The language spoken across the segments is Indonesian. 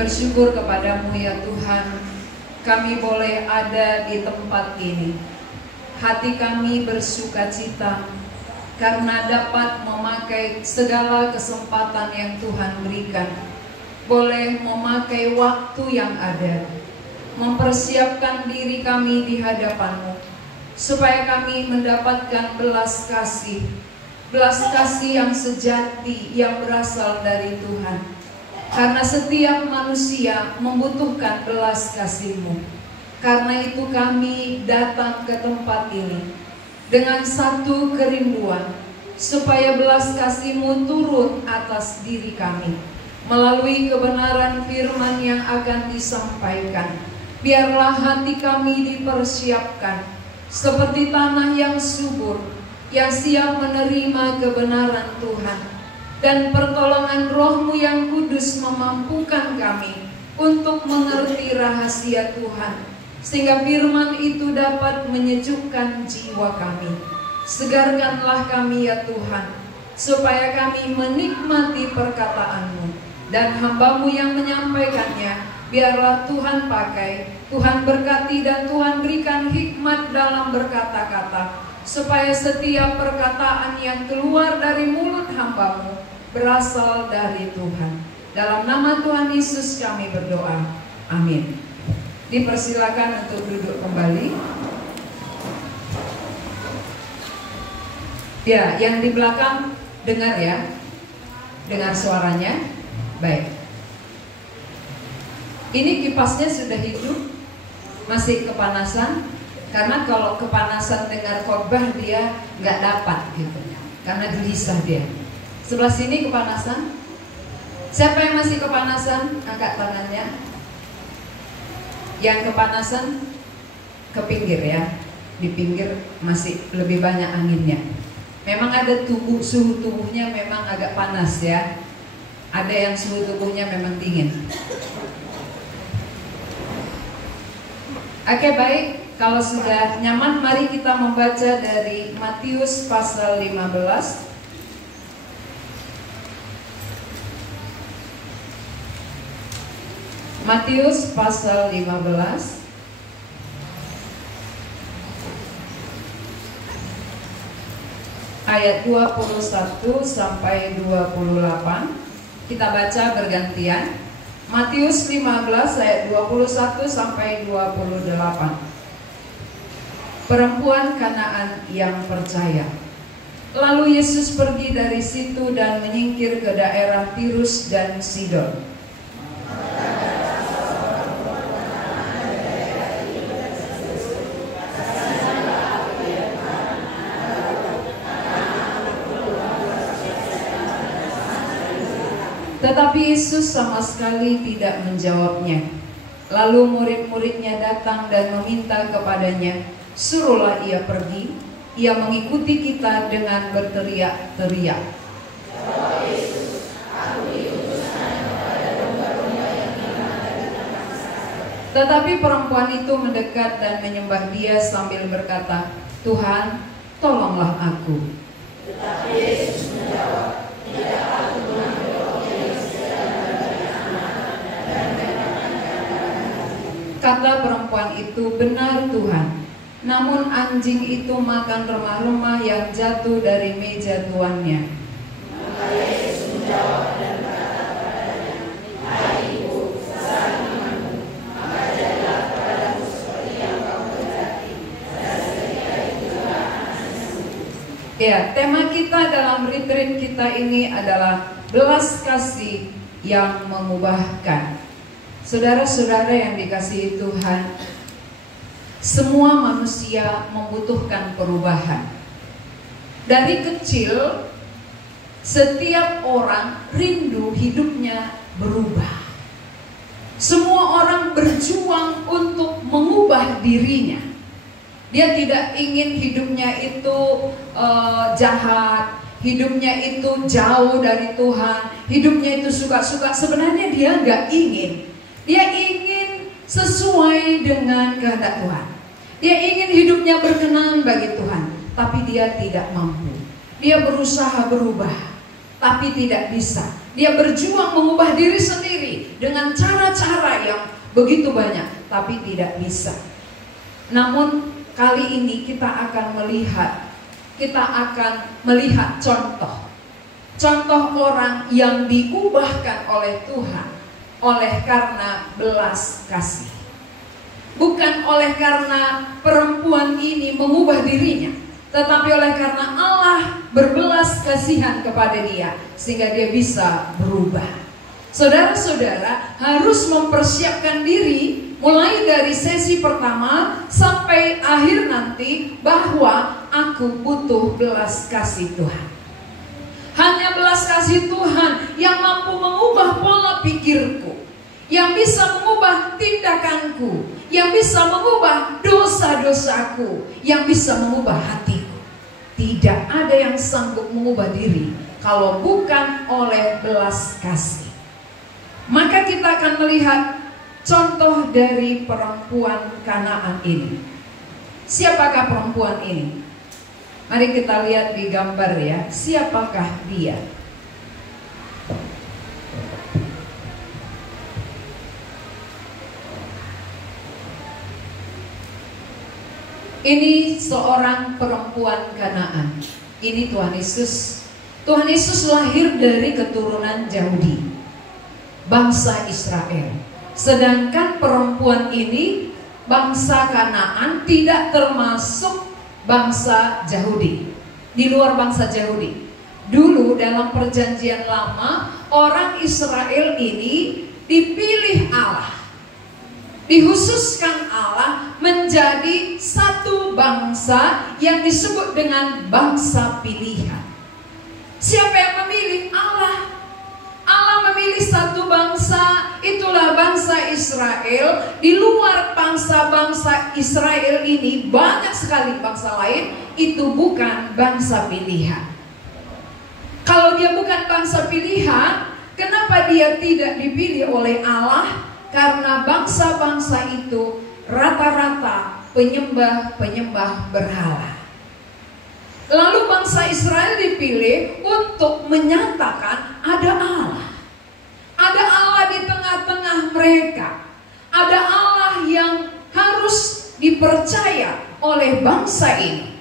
bersyukur kepadamu ya Tuhan, kami boleh ada di tempat ini. Hati kami bersukacita karena dapat memakai segala kesempatan yang Tuhan berikan. Boleh memakai waktu yang ada, mempersiapkan diri kami di hadapan-Mu, supaya kami mendapatkan belas kasih yang sejati yang berasal dari Tuhan. Karena setiap manusia membutuhkan belas kasih-Mu. Karena itu kami datang ke tempat ini dengan satu kerinduan, supaya belas kasih-Mu turun atas diri kami melalui kebenaran firman yang akan disampaikan. Biarlah hati kami dipersiapkan seperti tanah yang subur, yang siap menerima kebenaran Tuhan. Dan pertolongan Roh-Mu yang kudus memampukan kami untuk mengerti rahasia Tuhan, sehingga firman itu dapat menyejukkan jiwa kami. Segarkanlah kami ya Tuhan, supaya kami menikmati perkataan-Mu. Dan hamba-Mu yang menyampaikannya, biarlah Tuhan pakai, Tuhan berkati dan Tuhan berikan hikmat dalam berkata-kata, supaya setiap perkataan yang keluar dari mulut hamba-Mu berasal dari Tuhan. Dalam nama Tuhan Yesus kami berdoa. Amin. Dipersilakan untuk duduk kembali. Ya, yang di belakang dengar ya? Dengar suaranya? Baik. Ini kipasnya sudah hidup? Masih kepanasan? Karena kalau kepanasan dengar khotbah dia nggak dapat gitu, karena gelisah dia. Sebelah sini kepanasan. Siapa yang masih kepanasan? Angkat tangannya. Yang kepanasan ke pinggir ya. Di pinggir masih lebih banyak anginnya. Memang ada suhu tubuhnya memang agak panas ya. Ada yang suhu tubuhnya memang dingin. Oke, baik. Kalau sudah nyaman, mari kita membaca dari Matius pasal 15. Matius pasal 15 ayat 21 sampai 28. Kita baca bergantian. Matius 15 ayat 21 sampai 28. Perempuan Kanaan yang percaya. Lalu Yesus pergi dari situ dan menyingkir ke daerah Tirus dan Sidon. Tetapi Yesus sama sekali tidak menjawabnya. Lalu murid-muridnya datang dan meminta kepadanya, suruhlah ia pergi. Ia mengikuti kita dengan berteriak-teriak. Tetapi perempuan itu mendekat dan menyembah Dia sambil berkata, Tuhan, tolonglah aku. Tetapi Yesus menjawab, tidak aku mengambil roti yang disediakan bagi anak-anak dan memakankah. Kata perempuan itu, benar Tuhan. Namun anjing itu makan remah-remah yang jatuh dari meja tuannya. Maka Yesus menjawab dan berkata kepadanya, hai ibu, sesat imanmu, maka jadilah kepadamu seperti yang kau kehendaki. Dan seketika itu juga anaknya sembuh. Ya, tema kita dalam retreat kita ini adalah belas kasih yang mengubahkan. Saudara-saudara yang dikasihi Tuhan, semua manusia membutuhkan perubahan. Dari kecil, setiap orang rindu hidupnya berubah. Semua orang berjuang untuk mengubah dirinya. Dia tidak ingin hidupnya itu jahat, hidupnya itu jauh dari Tuhan, hidupnya itu suka-suka. Sebenarnya dia nggak ingin. Dia ingin sesuai dengan kehendak Tuhan. Dia ingin hidupnya berkenan bagi Tuhan, tapi dia tidak mampu. Dia berusaha berubah. tapi tidak bisa. Dia berjuang mengubah diri sendiri dengan cara-cara yang begitu banyak, tapi tidak bisa. Namun kali ini kita akan melihat contoh orang yang diubahkan oleh Tuhan oleh karena belas kasih. Bukan oleh karena perempuan ini mengubah dirinya, tetapi oleh karena Allah berbelas kasihan kepada dia sehingga dia bisa berubah. Saudara-saudara harus mempersiapkan diri mulai dari sesi pertama sampai akhir nanti bahwa aku butuh belas kasih Tuhan. Hanya belas kasih Tuhan yang mampu mengubah pola pikirku, yang bisa mengubah tindakanku, yang bisa mengubah dosa-dosaku, yang bisa mengubah hatiku. Tidak ada yang sanggup mengubah diri kalau bukan oleh belas kasih. Maka kita akan melihat contoh dari perempuan Kanaan ini. Siapakah perempuan ini? Mari kita lihat di gambar ya. Siapakah dia? Ini seorang perempuan Kanaan. Ini Tuhan Yesus. Tuhan Yesus lahir dari keturunan Yahudi, bangsa Israel. Sedangkan perempuan ini, bangsa Kanaan, tidak termasuk bangsa Yahudi, di luar bangsa Yahudi. Dulu dalam perjanjian lama, orang Israel ini dipilih Allah, dikhususkan Allah menjadi satu bangsa yang disebut dengan bangsa pilihan. Siapa yang memilih? Allah. Allah memilih satu bangsa, itulah bangsa Israel. Di luar bangsa-bangsa Israel ini banyak sekali bangsa lain, itu bukan bangsa pilihan. Kalau dia bukan bangsa pilihan, kenapa dia tidak dipilih oleh Allah? Karena bangsa-bangsa itu rata-rata penyembah berhala. Lalu bangsa Israel dipilih untuk menyatakan ada Allah. Ada Allah di tengah-tengah mereka. Ada Allah yang harus dipercaya oleh bangsa ini.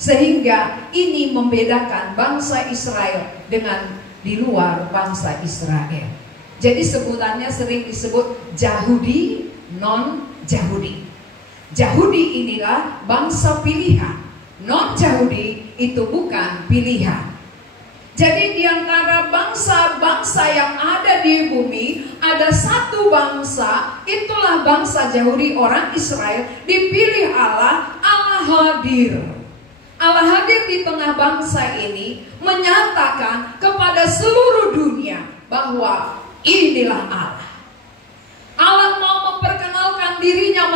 Sehingga ini membedakan bangsa Israel dengan di luar bangsa Israel. Jadi sebutannya sering disebut Yahudi, non-Yahudi. Yahudi inilah bangsa pilihan. Non-Yahudi itu bukan pilihan. Jadi di antara bangsa-bangsa yang ada di bumi, ada satu bangsa, itulah bangsa Yahudi, orang Israel, dipilih Allah. Allah hadir. Allah hadir di tengah bangsa ini, menyatakan kepada seluruh dunia bahwa inilah Allah. Allah mau memperkenalkan dirinya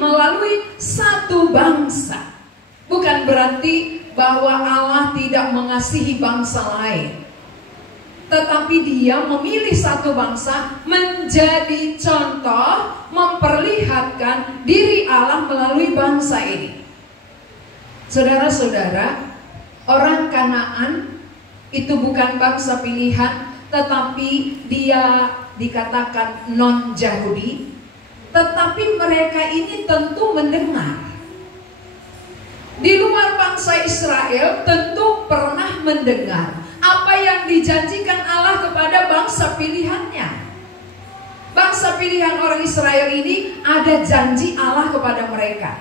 melalui satu bangsa. Bukan berarti bahwa Allah tidak mengasihi bangsa lain, tetapi dia memilih satu bangsa menjadi contoh, memperlihatkan diri Allah melalui bangsa ini. Saudara-saudara, orang Kanaan itu bukan bangsa pilihan, tetapi dia dikatakan non-Yahudi. Tetapi mereka ini tentu mendengar. Di luar bangsa Israel tentu pernah mendengar apa yang dijanjikan Allah kepada bangsa pilihannya. Bangsa pilihan orang Israel ini ada janji Allah kepada mereka.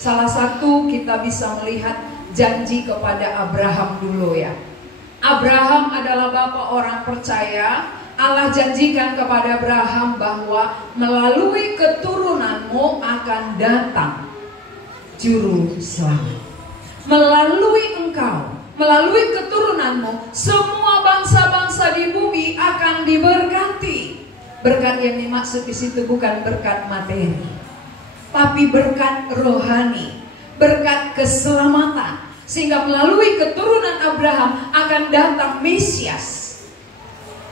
Salah satu kita bisa melihat janji kepada Abraham dulu ya. Abraham adalah bapak orang percaya. Allah janjikan kepada Abraham bahwa melalui keturunanmu akan datang juru selamat. Melalui engkau, melalui keturunanmu, semua bangsa-bangsa di bumi akan diberkati. Berkat yang dimaksud di situ bukan berkat materi, tapi berkat rohani, berkat keselamatan. Sehingga melalui keturunan Abraham akan datang Mesias.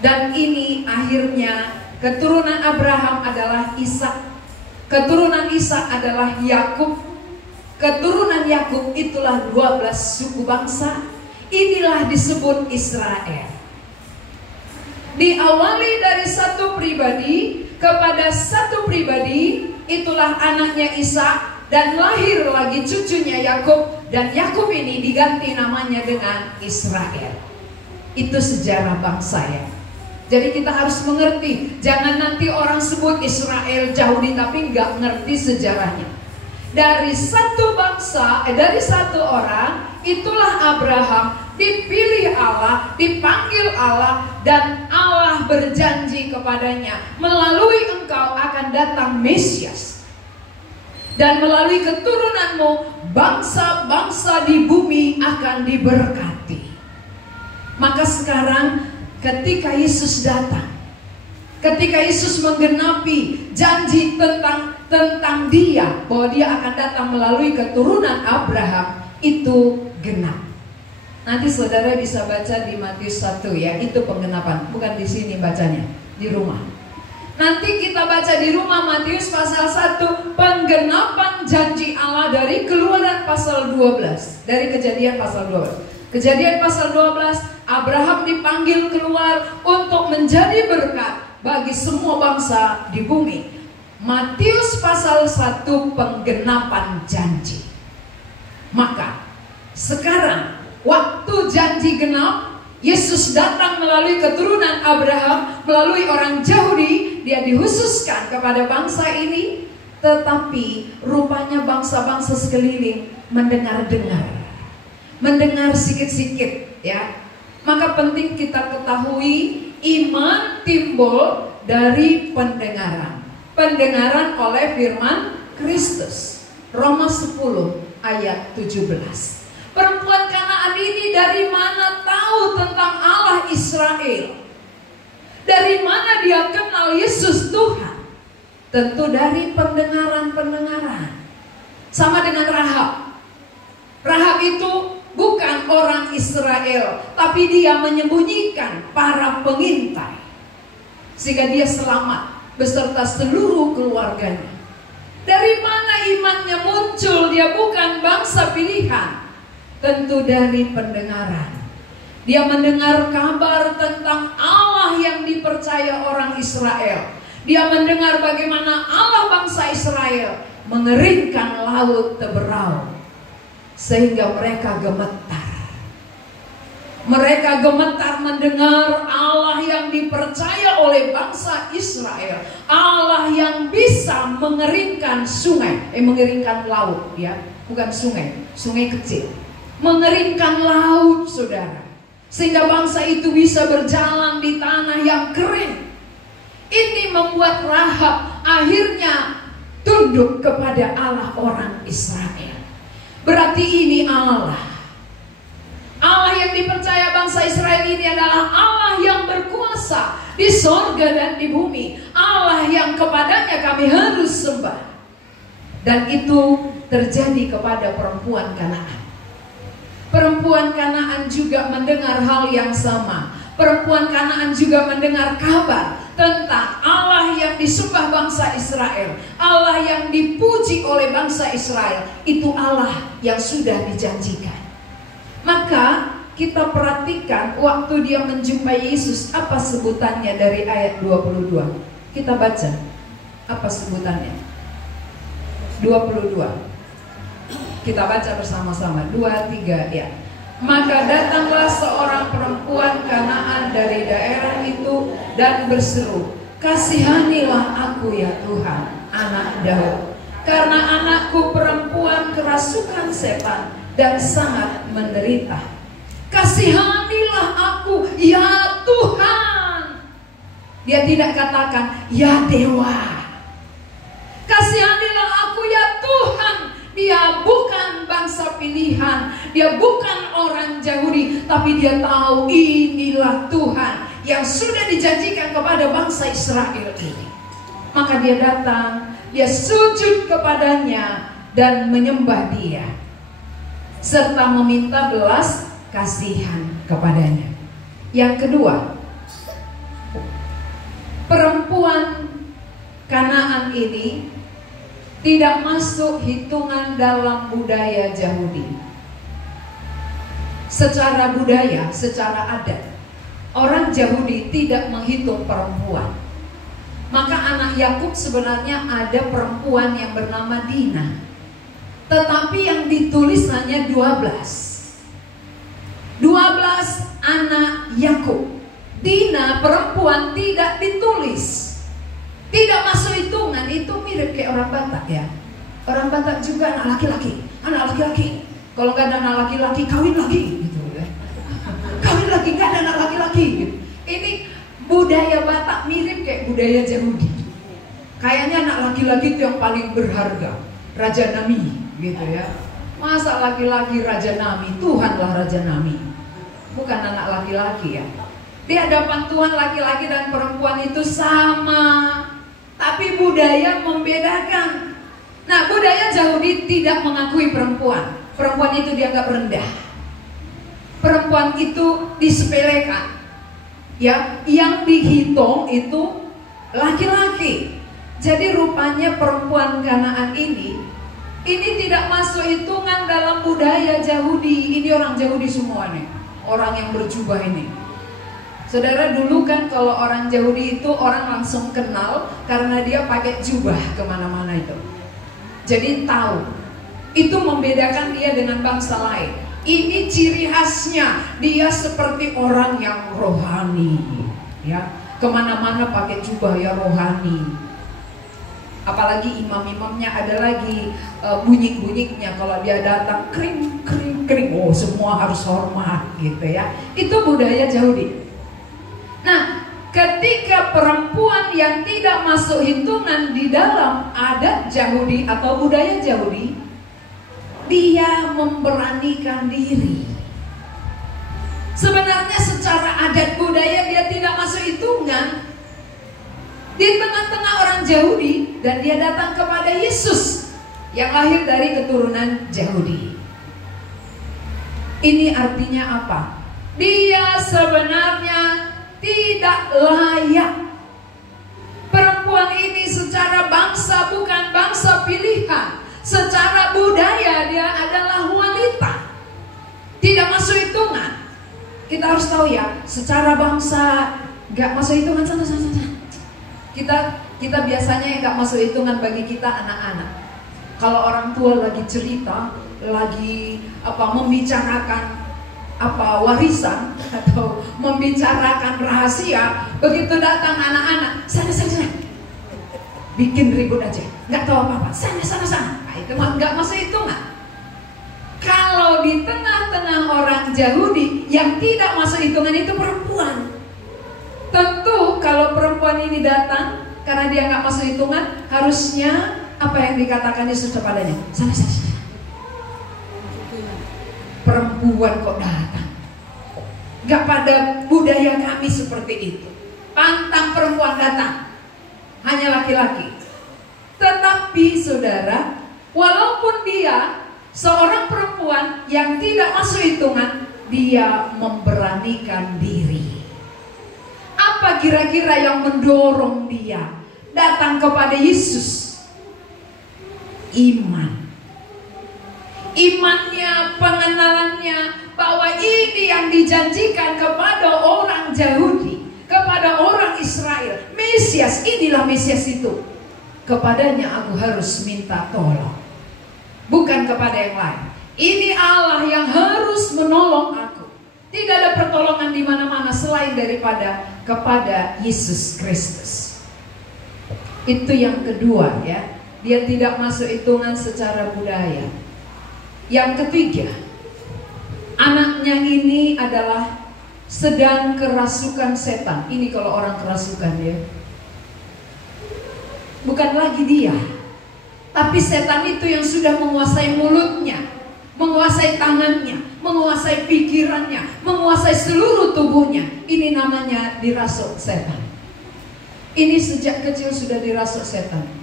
Dan ini akhirnya keturunan Abraham adalah Ishak. Keturunan Ishak adalah Yakub. Keturunan Yakub itulah 12 suku bangsa inilah disebut Israel. Diawali dari satu pribadi kepada satu pribadi, itulah anaknya Ishak, dan lahir lagi cucunya Yakub, dan Yakub ini diganti namanya dengan Israel. Itu sejarah bangsa ya. Jadi kita harus mengerti, jangan nanti orang sebut Israel Yahudi tapi nggak ngerti sejarahnya. Dari satu bangsa, dari satu orang, itulah Abraham dipilih Allah, dipanggil Allah, dan Allah berjanji kepadanya, melalui engkau akan datang Mesias, dan melalui keturunanmu bangsa-bangsa di bumi akan diberkati. Maka sekarang ketika Yesus datang, ketika Yesus menggenapi janji tentang dia, bahwa dia akan datang melalui keturunan Abraham, itu genap. Nanti saudara bisa baca di Matius 1 ya, itu penggenapan. Bukan di sini bacanya, di rumah. Nanti kita baca di rumah Matius pasal 1, penggenapan janji Allah dari Keluaran pasal 12, dari Kejadian pasal 12. Kejadian pasal 12, Abraham dipanggil keluar untuk menjadi berkat bagi semua bangsa di bumi. Matius pasal 1, penggenapan janji. Maka sekarang waktu janji genap, Yesus datang melalui keturunan Abraham, melalui orang Yahudi, dia dihususkan kepada bangsa ini. Tetapi rupanya bangsa-bangsa sekeliling mendengar sikit-sikit ya. Maka penting kita ketahui, iman timbul dari pendengaran. Pendengaran oleh firman Kristus. Roma 10 ayat 17. Perempuan Kanaan ini dari mana tahu tentang Allah Israel? Dari mana dia kenal Yesus Tuhan? Tentu dari pendengaran-pendengaran. Sama dengan Rahab. Rahab itu bukan orang Israel, tapi dia menyembunyikan para pengintai, sehingga dia selamat beserta seluruh keluarganya. Dari mana imannya muncul? Dia bukan bangsa pilihan. Tentu dari pendengaran. Dia mendengar kabar tentang Allah yang dipercaya orang Israel. Dia mendengar bagaimana Allah bangsa Israel mengeringkan laut Teberau, sehingga mereka gemetar. Mereka gemetar mendengar Allah yang dipercaya oleh bangsa Israel, Allah yang bisa mengeringkan sungai, mengeringkan laut ya, bukan sungai, sungai kecil. Mengeringkan laut, saudara, sehingga bangsa itu bisa berjalan di tanah yang kering. Ini membuat Rahab akhirnya tunduk kepada Allah orang Israel. Berarti ini Allah yang dipercaya bangsa Israel ini adalah Allah yang berkuasa di sorga dan di bumi, Allah yang kepadanya kami harus sembah. Dan itu terjadi kepada perempuan Kanaan. Perempuan Kanaan juga mendengar hal yang sama. Perempuan Kanaan juga mendengar kabar tentang Allah yang disembah bangsa Israel, Allah yang dipuji oleh bangsa Israel. Itu Allah yang sudah dijanjikan. Maka kita perhatikan waktu dia menjumpai Yesus, apa sebutannya dari ayat 22. Kita baca apa sebutannya. 22. Kita baca bersama-sama, 2, 3 ya. Maka datanglah seorang perempuan Kanaan dari daerah itu dan berseru, kasihanilah aku ya Tuhan, anak Daud, karena anakku perempuan kerasukan setan dan sangat menderita. Kasihanilah aku ya Tuhan. Dia tidak katakan ya Dewa. Kasihanilah aku ya Tuhan. Dia bukan bangsa pilihan, dia bukan orang Yahudi, tapi dia tahu inilah Tuhan yang sudah dijanjikan kepada bangsa Israel ini. Maka dia datang, dia sujud kepadanya dan menyembah dia, serta meminta belas kasihan kepadanya. Yang kedua, perempuan Kanaan ini tidak masuk hitungan dalam budaya Yahudi. secara budaya, secara adat, orang Yahudi tidak menghitung perempuan. Maka anak Yakub sebenarnya ada perempuan yang bernama Dina, tetapi yang ditulis hanya 12 anak Yakub. Dina perempuan tidak ditulis, tidak masuk hitungan. Itu mirip kayak orang Batak ya. Orang Batak juga anak laki-laki. Kalau nggak ada anak laki-laki, kawin lagi gitu ya. Kawin lagi, nggak ada anak laki-laki gitu. Ini budaya Batak mirip kayak budaya Yahudi. Kayaknya anak laki-laki itu yang paling berharga, Raja Nami gitu ya. Masa laki-laki Raja Nami? Tuhanlah Raja Nami, bukan anak laki-laki ya. Di hadapan Tuhan laki-laki dan perempuan itu sama, tapi budaya membedakan. Nah, budaya Yahudi tidak mengakui perempuan. Perempuan itu dianggap rendah. Perempuan itu disepelekan. Ya, yang dihitung itu laki-laki. Jadi rupanya perempuan Kanaan ini tidak masuk hitungan dalam budaya Yahudi. Ini orang Yahudi semua nih, orang yang berjubah ini. Saudara, dulu kan kalau orang Yahudi itu orang langsung kenal karena dia pakai jubah kemana-mana itu. Jadi tahu, itu membedakan dia dengan bangsa lain. Ini ciri khasnya, dia seperti orang yang rohani ya, kemana-mana pakai jubah ya, rohani. Apalagi imam-imamnya ada lagi bunyi-bunyinya. Kalau dia datang kering, oh semua harus hormat gitu ya. Itu budaya Yahudi. Nah, ketika perempuan yang tidak masuk hitungan di dalam adat Yahudi atau budaya Yahudi, dia memberanikan diri. Sebenarnya secara adat budaya dia tidak masuk hitungan di tengah-tengah orang Yahudi, dan dia datang kepada Yesus yang lahir dari keturunan Yahudi. Ini artinya apa? Dia sebenarnya tidak layak. Perempuan ini secara bangsa bukan bangsa pilihan. Secara budaya dia adalah wanita, tidak masuk hitungan. Kita harus tahu ya, secara bangsa gak masuk hitungan. Kita biasanya yang gak masuk hitungan bagi kita anak-anak. Kalau orang tua lagi cerita, lagi membicarakan warisan atau membicarakan rahasia, begitu datang anak-anak, sana, bikin ribut aja, nggak tahu apa-apa, sana. Nah, itu nggak masuk hitungan. Kalau di tengah-tengah orang Yahudi yang tidak masuk hitungan itu perempuan. Tentu kalau perempuan ini datang karena dia nggak masuk hitungan, harusnya apa yang dikatakan Yesus kepadanya? Sana. Perempuan kok datang? Gak pada budaya kami seperti itu. Pantang perempuan datang, hanya laki-laki. Tetapi saudara, walaupun dia seorang perempuan yang tidak masuk hitungan, dia memberanikan diri. Apa kira-kira yang mendorong dia datang kepada Yesus? Imannya, pengenalannya bahwa ini yang dijanjikan kepada orang Yahudi, kepada orang Israel, Mesias, inilah Mesias itu. Kepadanya aku harus minta tolong, bukan kepada yang lain. Ini Allah yang harus menolong aku. Tidak ada pertolongan di mana-mana selain daripada kepada Yesus Kristus. Itu yang kedua ya, dia tidak masuk hitungan secara budaya. Yang ketiga, anaknya ini adalah sedang kerasukan setan. Ini kalau orang kerasukan ya, bukan lagi dia, tapi setan itu yang sudah menguasai mulutnya, menguasai tangannya, menguasai pikirannya, menguasai seluruh tubuhnya. Ini namanya dirasuk setan. Ini sejak kecil sudah dirasuk setan.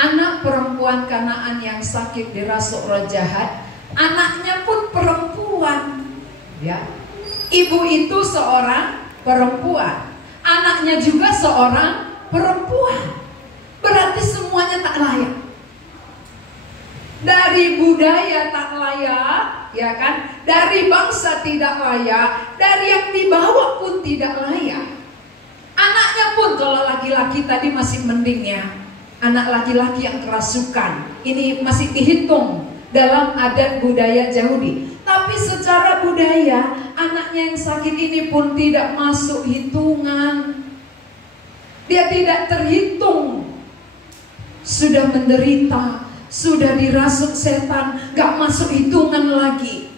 Anak perempuan Kanaan yang sakit dirasuk roh jahat, anaknya pun perempuan ya. Ibu itu seorang perempuan, anaknya juga seorang perempuan. Berarti semuanya tak layak. Dari budaya tak layak, ya kan? dari bangsa tidak layak, dari yang dibawa pun tidak layak. Anaknya pun kalau laki-laki tadi masih mending ya, anak laki-laki yang kerasukan, ini masih dihitung dalam adat budaya Yahudi. Tapi secara budaya, anaknya yang sakit ini pun tidak masuk hitungan. Dia tidak terhitung. Sudah menderita, sudah dirasuk setan, gak masuk hitungan lagi.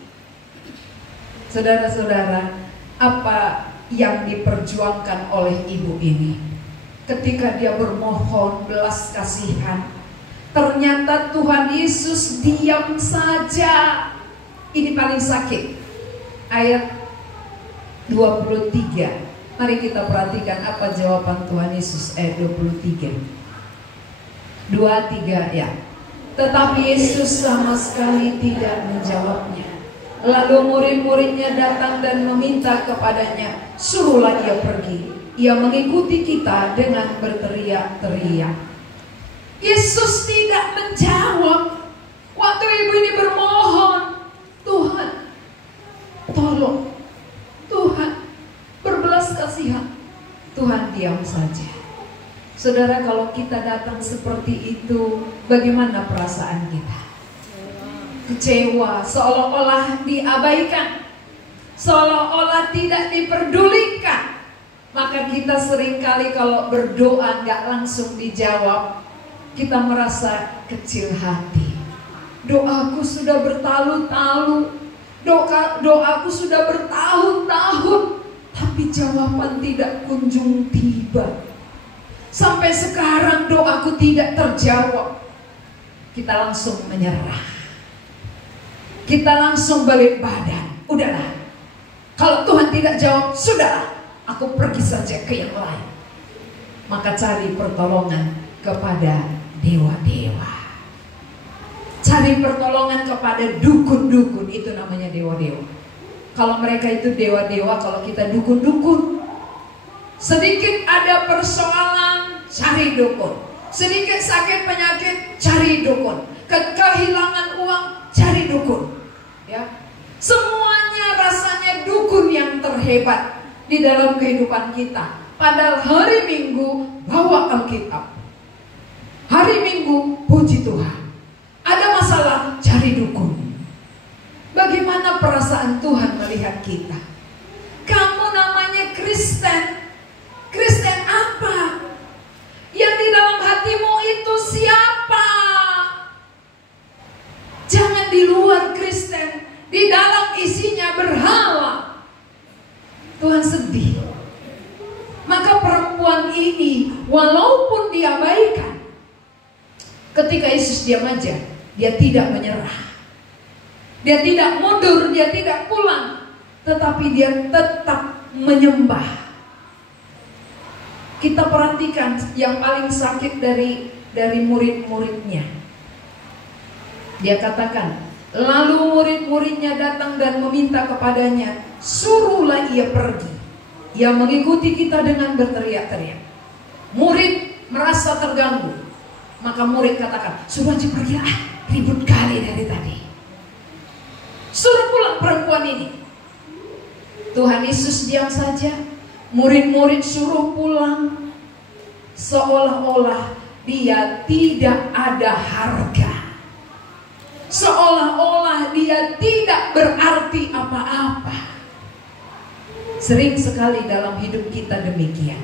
Saudara-saudara, apa yang diperjuangkan oleh ibu ini? Ketika dia bermohon belas kasihan, ternyata Tuhan Yesus diam saja. Ini paling sakit. Ayat 23. Mari kita perhatikan apa jawaban Tuhan Yesus. Ayat 23. 23 ya. Tetapi Yesus sama sekali tidak menjawabnya. Lalu murid-muridnya datang dan meminta kepadanya, suruhlah ia pergi. Ia mengikuti kita dengan berteriak-teriak. Yesus tidak menjawab. Waktu ibu ini bermohon, Tuhan, tolong, Tuhan, berbelas kasihan. Tuhan diam saja. Saudara, kalau kita datang seperti itu, bagaimana perasaan kita? Kecewa, seolah-olah diabaikan, seolah-olah tidak diperdulikan. Maka kita seringkali kalau berdoa gak langsung dijawab, kita merasa kecil hati. Doaku sudah bertalu-talu, doaku sudah bertahun-tahun, tapi jawaban tidak kunjung tiba. Sampai sekarang doaku tidak terjawab. Kita langsung menyerah. Kita langsung balik badan. Udahlah, kalau Tuhan tidak jawab, sudahlah, aku pergi saja ke yang lain. Maka cari pertolongan kepada dewa-dewa. Cari pertolongan kepada dukun-dukun. Itu namanya dewa-dewa. Kalau mereka itu dewa-dewa, kalau kita dukun-dukun. Sedikit ada persoalan, cari dukun. Sedikit sakit penyakit, cari dukun. Kehilangan uang, cari dukun. Ya, semuanya rasanya dukun yang terhebat di dalam kehidupan kita. Padahal hari Minggu bawa Alkitab. Hari Minggu puji Tuhan. Ada masalah, cari dukun. Bagaimana perasaan Tuhan melihat kita? Kamu namanya Kristen. Kristen apa? Yang di dalam hatimu itu siapa? Jangan di luar Kristen, di dalam isinya berhala. Tuhan sedih. Maka perempuan ini walaupun diabaikan, ketika Yesus diam aja, dia tidak menyerah. Dia tidak mundur, dia tidak pulang, tetapi dia tetap menyembah. Kita perhatikan yang paling sakit dari murid-muridnya. Dia katakan, lalu murid-muridnya datang dan meminta kepadanya, suruhlah ia pergi. Ia mengikuti kita dengan berteriak-teriak. Murid merasa terganggu. Maka murid katakan, suruh aja pergi, ribut kali dari tadi. Suruh pulang perempuan ini. Tuhan Yesus diam saja. Murid-murid suruh pulang, seolah-olah dia tidak ada harga, seolah-olah dia tidak berarti apa-apa. Sering sekali dalam hidup kita demikian.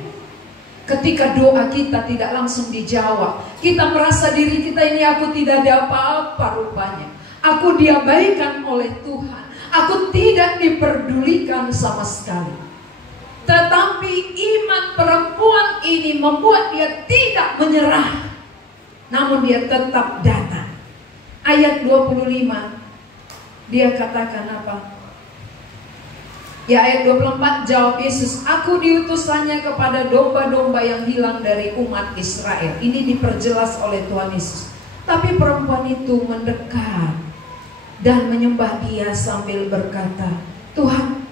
Ketika doa kita tidak langsung dijawab, kita merasa diri kita ini, aku tidak ada apa-apa rupanya. Aku diabaikan oleh Tuhan, aku tidak diperdulikan sama sekali. Tetapi iman perempuan ini membuat dia tidak menyerah, namun dia tetap datang. Ayat 25, dia katakan apa? Ya, ayat 24, jawab Yesus, aku diutusannya kepada domba-domba yang hilang dari umat Israel. Ini diperjelas oleh Tuhan Yesus. Tapi perempuan itu mendekat dan menyembah dia sambil berkata, Tuhan,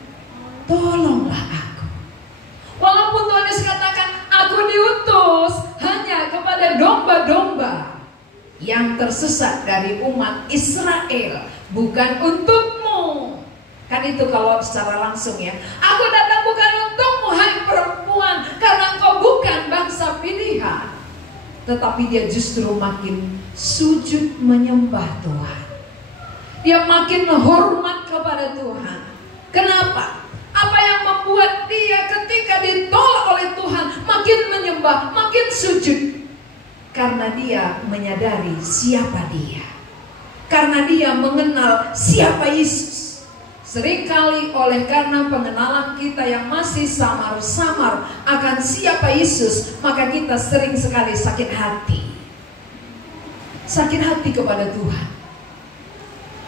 tolonglah aku. Walaupun Tuhan Yesus katakan, aku diutus hanya kepada domba-domba yang tersesat dari umat Israel, bukan untukmu. itu kalau secara langsung ya. Aku datang bukan untukmu hai perempuan, karena kau bukan bangsa pilihan. Tetapi dia justru makin sujud menyembah Tuhan. Dia makin hormat kepada Tuhan. Kenapa? Apa yang membuat dia ketika ditolak oleh Tuhan makin menyembah, makin sujud? Karena dia menyadari siapa dia. Karena dia mengenal siapa Yesus. Seringkali oleh karena pengenalan kita yang masih samar-samar akan siapa Yesus, maka kita sering sekali sakit hati. Sakit hati kepada Tuhan.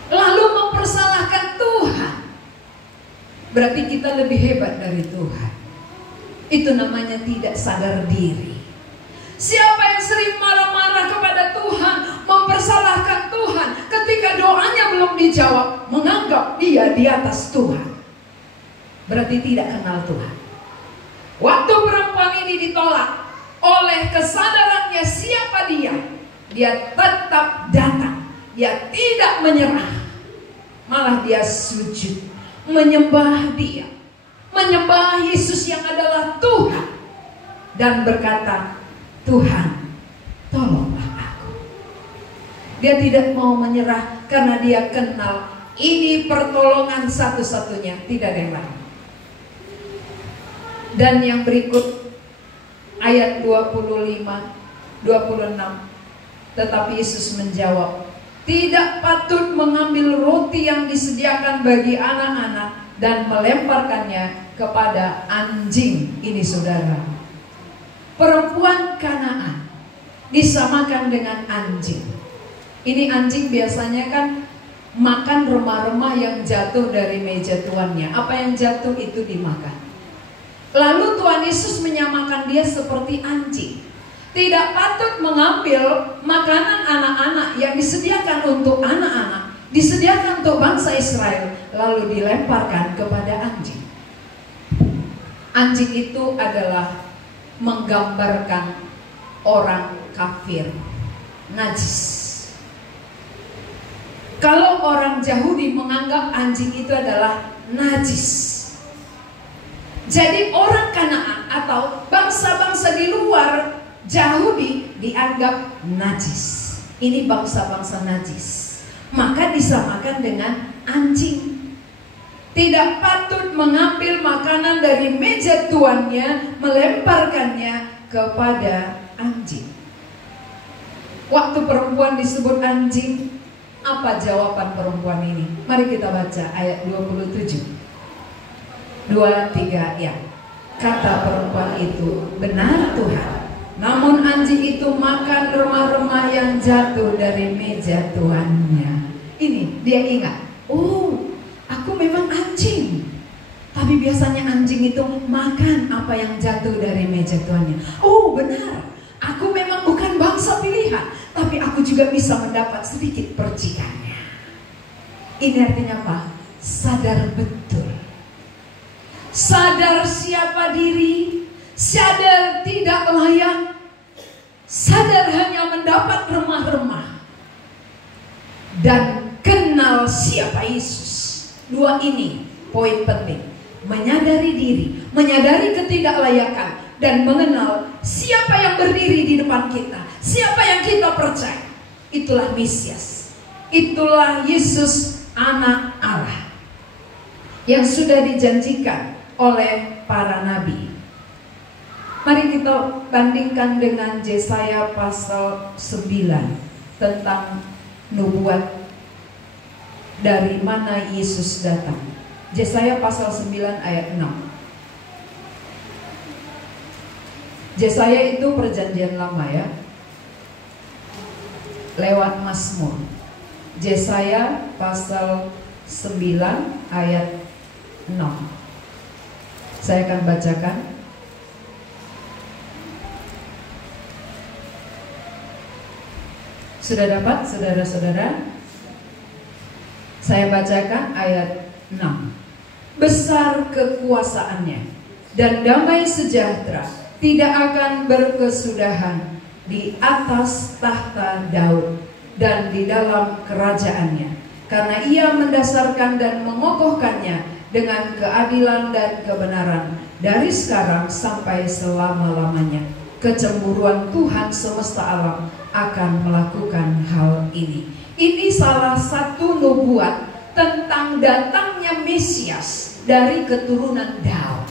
Lalu mempersalahkan Tuhan. Berarti kita lebih hebat dari Tuhan. Itu namanya tidak sadar diri. Siapa yang sering marah-marah kepada Tuhan, mempersalahkan Tuhan, ketika doanya belum dijawab, menganggap dia di atas Tuhan, berarti tidak kenal Tuhan. Waktu perempuan ini ditolak, oleh kesadarannya siapa dia tetap datang. Dia tidak menyerah, malah dia sujud, menyembah dia, menyembah Yesus yang adalah Tuhan, dan berkata, Tuhan, tolonglah aku. Dia tidak mau menyerah karena dia kenal ini pertolongan satu-satunya, tidak ada yang lain. Dan yang berikut ayat 25, 26, tetapi Yesus menjawab, tidak patut mengambil roti yang disediakan bagi anak-anak dan melemparkannya kepada anjing. Ini saudara, perempuan Kanaan disamakan dengan anjing. Ini anjing biasanya kan makan remah-remah yang jatuh dari meja tuannya. Apa yang jatuh itu dimakan. Lalu Tuhan Yesus menyamakan dia seperti anjing. Tidak patut mengambil makanan anak-anak yang disediakan untuk anak-anak, disediakan untuk bangsa Israel, lalu dilemparkan kepada anjing. Anjing itu adalah menggambarkan orang kafir, najis. Kalau orang Yahudi menganggap anjing itu adalah najis. Jadi orang Kanaan atau bangsa-bangsa di luar Yahudi dianggap najis. Ini bangsa-bangsa najis, maka disamakan dengan anjing. Tidak patut mengambil makanan dari meja tuannya, melemparkannya kepada anjing. Waktu perempuan disebut anjing, apa jawaban perempuan ini? Mari kita baca ayat 27. 2-3 ya. Kata perempuan itu, benar Tuhan, namun anjing itu makan remah-remah yang jatuh dari meja tuannya. Ini dia ingat, oh, aku memang anjing, tapi biasanya anjing itu makan apa yang jatuh dari meja tuannya. Oh benar, aku memang bukan bangsa pilihan, tapi aku juga bisa mendapat sedikit percikannya. Ini artinya apa? Sadar betul. Sadar siapa diri, sadar tidak layak, sadar hanya mendapat remah-remah, dan kenal siapa Yesus. Dua ini poin penting. Menyadari diri, menyadari ketidaklayakan, dan mengenal siapa yang berdiri di depan kita, siapa yang kita percaya. Itulah Mesias, itulah Yesus anak Allah yang sudah dijanjikan oleh para nabi. Mari kita bandingkan dengan Yesaya pasal 9 tentang nubuat dari mana Yesus datang. Yesaya pasal 9 ayat 6. Yesaya itu perjanjian lama ya, lewat Mazmur. Yesaya pasal 9 ayat 6. Saya akan bacakan. Sudah dapat saudara-saudara? Saya bacakan ayat 6. Besar kekuasaannya dan damai sejahtera tidak akan berkesudahan di atas tahta Daud dan di dalam kerajaannya, karena ia mendasarkan dan mengokohkannya dengan keadilan dan kebenaran dari sekarang sampai selama-lamanya. Kecemburuan Tuhan semesta alam akan melakukan hal ini. Ini salah satu nubuat tentang datangnya Mesias dari keturunan Daud.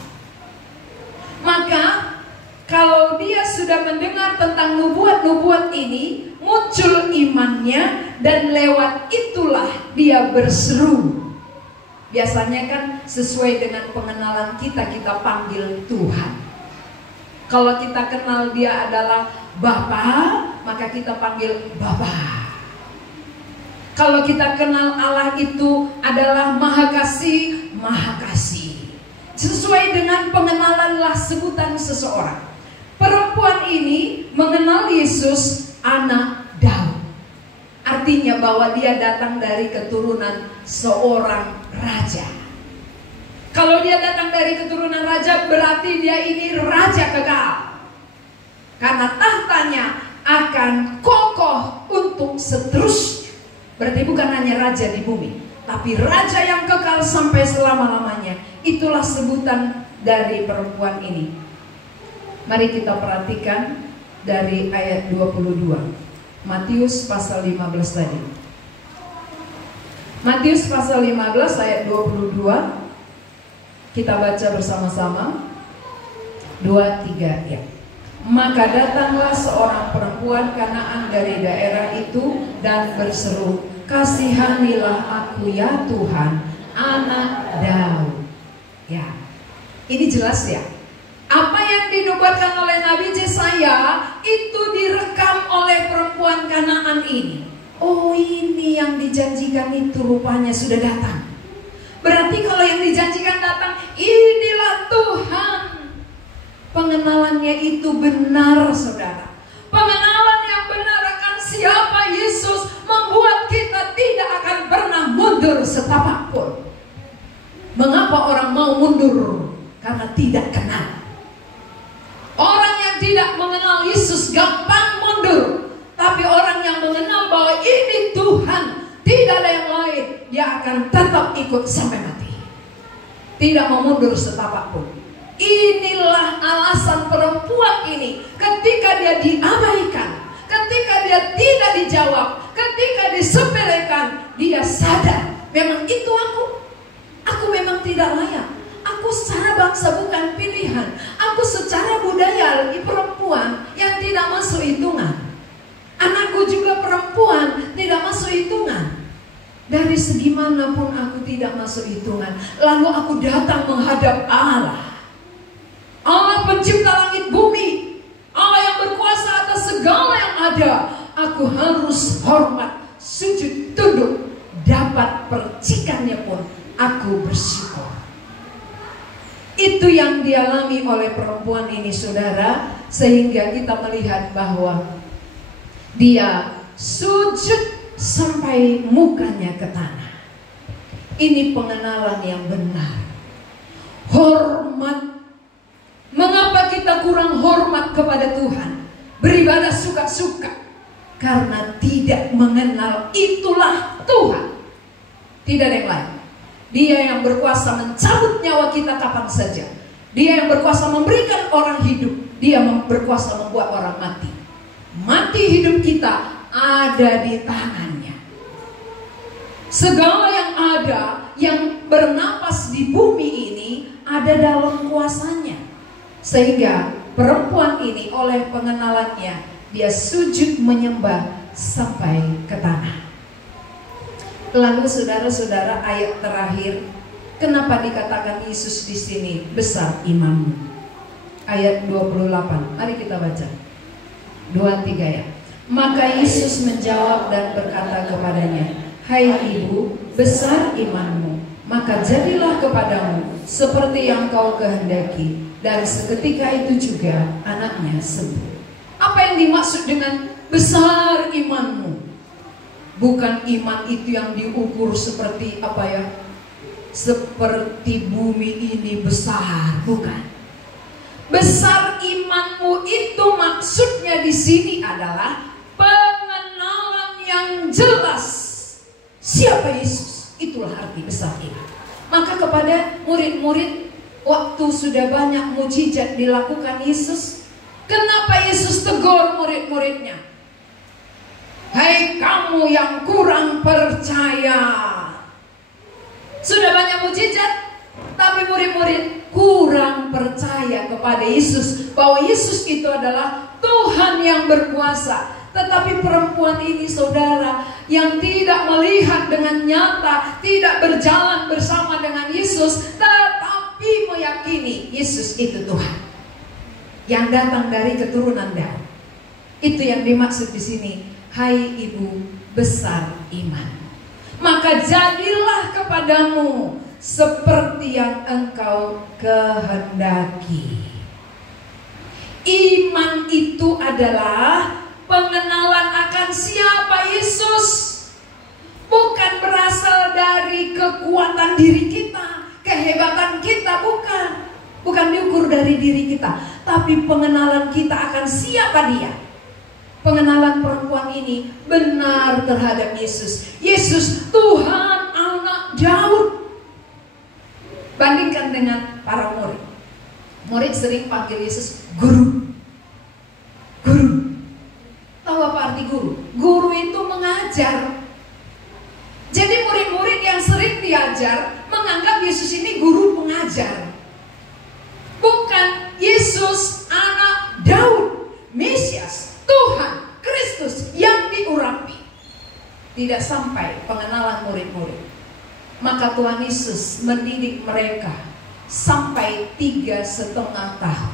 Maka kalau dia sudah mendengar tentang nubuat-nubuat ini, muncul imannya dan lewat itulah dia berseru. Biasanya kan sesuai dengan pengenalan kita, kita panggil Tuhan. Kalau kita kenal dia adalah Bapa, maka kita panggil Bapa. Kalau kita kenal Allah itu adalah Maha Kasih, Maha Kasih. Sesuai dengan pengenalanlah sebutan seseorang. Perempuan ini mengenal Yesus anak Daud. Artinya bahwa dia datang dari keturunan seorang raja. Kalau dia datang dari keturunan raja, berarti dia ini raja kekal. Karena tahtanya akan kokoh untuk seterusnya. Berarti bukan hanya raja di bumi, tapi raja yang kekal sampai selama-lamanya. Itulah sebutan dari perempuan ini. Mari kita perhatikan dari ayat 22. Matius pasal 15 tadi. Matius pasal 15 ayat 22. Kita baca bersama-sama. 2-3 ya. Maka datanglah seorang perempuan Kanaan dari daerah itu dan berseru, "Kasihanilah aku ya Tuhan, anak Daud." Ya, ini jelas ya. Apa yang dinubuatkan oleh Nabi Yesaya itu direkam oleh perempuan Kanaan ini. Oh, ini yang dijanjikan itu rupanya sudah datang. Berarti kalau yang dijanjikan datang, inilah Tuhan. Pengenalannya itu benar, saudara. Pengenalan yang benar akan siapa Yesus membuat kita tidak akan pernah mundur setapak pun. Mengapa orang mau mundur? Karena tidak kenal. Orang yang tidak mengenal Yesus gampang mundur. Tapi orang yang mengenal bahwa ini Tuhan, tidak ada yang lain, dia akan tetap ikut sampai mati. Tidak mau mundur setapak pun. Inilah alasan perempuan ini. Ketika dia diabaikan, ketika dia tidak dijawab, ketika disepelekan, dia sadar, memang itu aku memang tidak layak. Aku secara bangsa bukan pilihan. Aku secara budaya perempuan yang tidak masuk hitungan. Anakku juga perempuan, tidak masuk hitungan. Dari segi manapun aku tidak masuk hitungan. Lalu aku datang menghadap Allah. Allah pencipta langit bumi, Allah yang berkuasa atas segala yang ada. Aku harus hormat, sujud, tunduk. Dapat percikannya pun aku bersyukur. Itu yang dialami oleh perempuan ini, saudara. Sehingga kita melihat bahwa dia sujud sampai mukanya ke tanah. Ini pengenalan yang benar. Hormat. Mengapa kita kurang hormat kepada Tuhan? Beribadah suka-suka karena tidak mengenal itulah Tuhan. Tidak ada yang lain. Dia yang berkuasa mencabut nyawa kita kapan saja. Dia yang berkuasa memberikan orang hidup. Dia berkuasa membuat orang mati. Mati hidup kita ada di tangannya. Segala yang ada, yang bernapas di bumi ini ada dalam kuasanya. Sehingga perempuan ini oleh pengenalannya, dia sujud menyembah sampai ke tanah. Lalu saudara-saudara, ayat terakhir, kenapa dikatakan Yesus di sini besar imanmu? Ayat 28, mari kita baca 2-3 ya. Maka Yesus menjawab dan berkata kepadanya, "Hai ibu, besar imanmu, maka jadilah kepadamu seperti yang kau kehendaki." Dan seketika itu juga anaknya sembuh. Apa yang dimaksud dengan besar imanmu? Bukan iman itu yang diukur seperti apa ya? Seperti bumi ini besar, bukan. Besar imanmu itu maksudnya di sini adalah pengenalan yang jelas Siapa Yesus? Itulah arti besar ini. Maka kepada murid-murid, waktu sudah banyak mujizat dilakukan Yesus, kenapa Yesus tegur murid-muridnya? Hai kamu yang kurang percaya. Sudah banyak mujizat, tapi murid-murid kurang percaya kepada Yesus, bahwa Yesus itu adalah Tuhan yang berkuasa. Tetapi perempuan ini, saudara, yang tidak melihat dengan nyata, tidak berjalan bersama dengan Yesus, tetapi meyakini Yesus itu Tuhan yang datang dari keturunan Daud. Itu yang dimaksud di sini. Hai ibu besar iman, maka jadilah kepadamu seperti yang engkau kehendaki. Iman itu adalah pengenalan akan siapa Yesus. Bukan berasal dari kekuatan diri kita, kehebatan kita, bukan. Bukan diukur dari diri kita, tapi pengenalan kita akan siapa Dia. Pengenalan perempuan ini benar terhadap Yesus. Yesus Tuhan anak Daud. Bandingkan dengan para murid. Murid sering panggil Yesus guru. Guru. Tahu apa arti guru? Guru itu mengajar. Jadi murid-murid yang sering diajar menganggap Yesus ini guru pengajar. Bukan Yesus anak Daud, Mesias, Tuhan, Kristus yang diurapi. Tidak sampai pengenalan murid-murid. Maka Tuhan Yesus mendidik mereka sampai 3,5 tahun.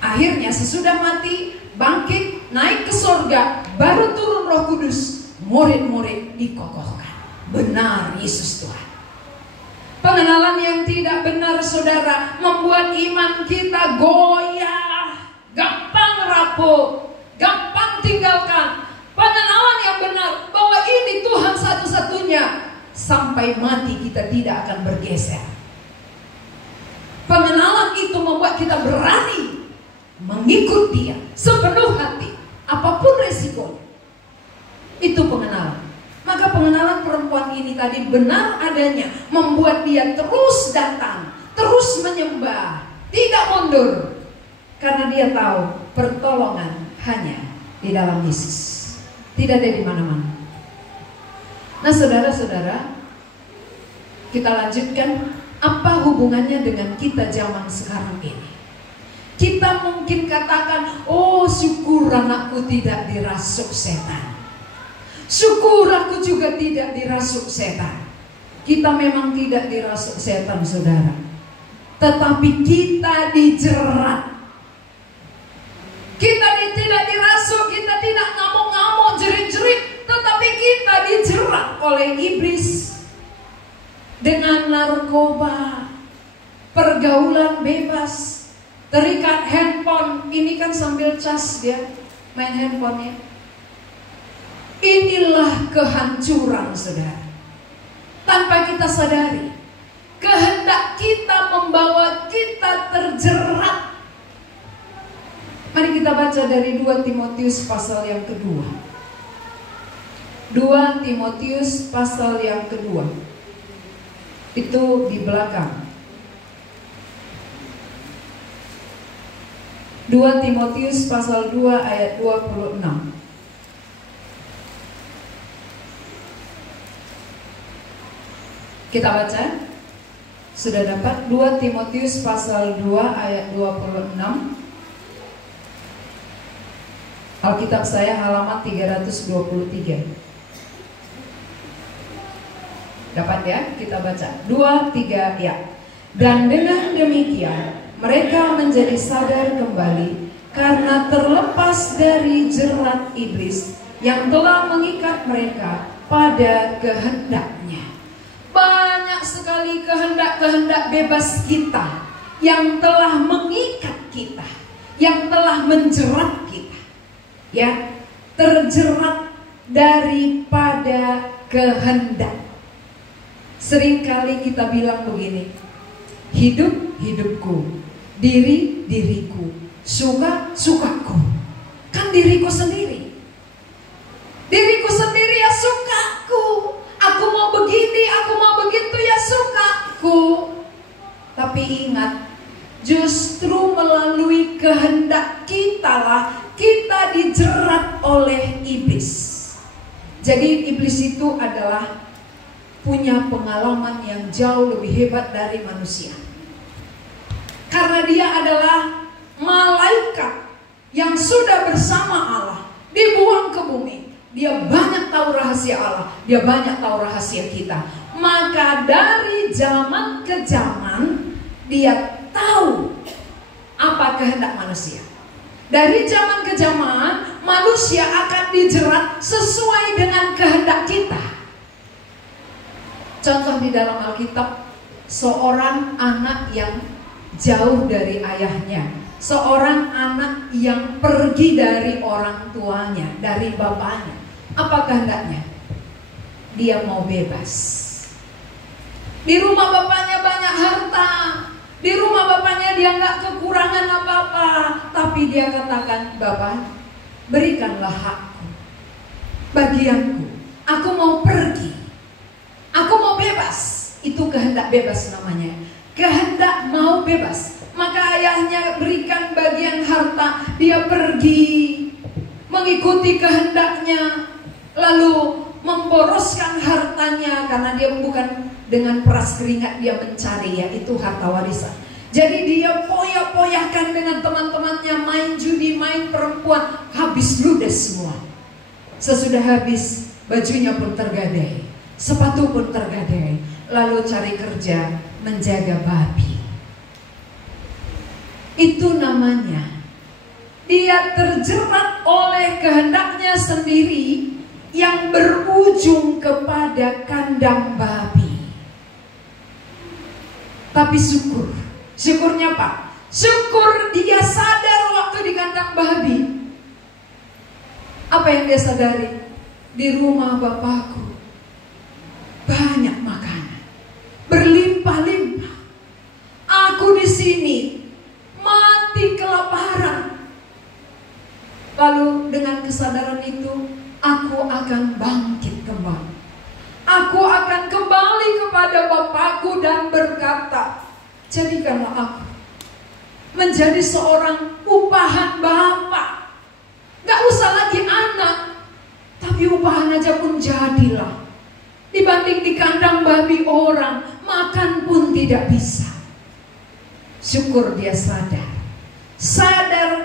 Akhirnya sesudah mati, bangkit, naik ke sorga, baru turun Roh Kudus, murid-murid dikokohkan. Benar Yesus Tuhan. Pengenalan yang tidak benar, saudara, membuat iman kita goyah, gampang rapuh, gampang tinggalkan. Pengenalan yang benar bahwa ini Tuhan satu-satunya, sampai mati kita tidak akan bergeser. Pengenalan itu membuat kita berani mengikut Dia sepenuh hati, apapun resikonya. Itu pengenalan. Maka pengenalan perempuan ini tadi benar adanya, membuat dia terus datang, terus menyembah, tidak mundur, karena dia tahu pertolongan hanya di dalam Yesus, tidak ada di mana-mana. Nah, saudara-saudara, kita lanjutkan. Apa hubungannya dengan kita zaman sekarang ini? Kita mungkin katakan, oh syukur anakku tidak dirasuk setan, syukur aku juga tidak dirasuk setan. Kita memang tidak dirasuk setan, saudara, tetapi kita dijerat. Kita tidak dirasuk, kita tidak ngamuk-ngamuk, jerit-jerit, tetapi kita dijerat oleh iblis. Dengan narkoba, pergaulan bebas, terikat handphone. Ini kan sambil cas dia main handphonenya. Inilah kehancuran, saudara. Tanpa kita sadari, kehendak kita membawa kita terjerat. Mari kita baca dari 2 Timotius pasal yang kedua. 2 Timotius pasal yang kedua. Itu di belakang. 2 Timotius pasal 2 ayat 26. Kita baca. Sudah dapat? 2 Timotius pasal 2 ayat 26. Alkitab saya halaman 323. Dapat ya? Kita baca 2, 3 ya. Dan dengan demikian mereka menjadi sadar kembali karena terlepas dari jerat iblis yang telah mengikat mereka pada kehendaknya. Banyak sekali kehendak-kehendak bebas kita yang telah mengikat kita, yang telah menjerat kita. Ya, terjerat daripada kehendak. Seringkali kita bilang begini, hidup hidupku, diri diriku, suka sukaku. Kan diriku sendiri. Diriku sendiri ya sukaku. Tapi ingat, justru melalui kehendak kita lah kita dijerat oleh iblis. Jadi iblis itu adalah punya pengalaman yang jauh lebih hebat dari manusia. Karena dia adalah malaikat yang sudah bersama Allah, dibuang ke bumi. Dia banyak tahu rahasia Allah, dia banyak tahu rahasia kita. Maka dari zaman ke zaman dia tahu apa kehendak manusia. Dari zaman ke zaman manusia akan dijerat sesuai dengan kehendak kita. Contoh di dalam Alkitab, seorang anak yang jauh dari ayahnya, seorang anak yang pergi dari orang tuanya, dari bapaknya. Apa kehendaknya? Dia mau bebas. Di rumah bapaknya banyak harta, di rumah bapaknya dia nggak kekurangan apa-apa, tapi dia katakan, Bapak, berikanlah hakku, bagianku. Aku mau pergi, aku mau bebas. Itu kehendak bebas namanya. Kehendak mau bebas. Maka ayahnya berikan bagian harta, dia pergi mengikuti kehendaknya, lalu memboroskan hartanya karena dia bukan dengan peras keringat dia mencari, ya itu harta warisan. Jadi dia poya-poyakan dengan teman-temannya, main judi, main perempuan, habis ludes semua. Sesudah habis, bajunya pun tergadai, sepatu pun tergadai, lalu cari kerja menjaga babi. Itu namanya dia terjerat oleh kehendaknya sendiri yang berujung kepada kandang babi. Tapi syukurnya Pak, syukur dia sadar waktu di kandang babi. Apa yang dia sadari? Di rumah Bapakku banyak makanan, berlimpah-limpah. Aku di sini mati kelaparan. Lalu dengan kesadaran itu, aku akan bangkit kembali. Aku akan kembali kepada Bapakku dan berkata, jadikanlah aku menjadi seorang upahan Bapa. Gak usah lagi anak, tapi upahan aja pun jadilah. Dibanding di kandang babi orang, makan pun tidak bisa. Syukur dia sadar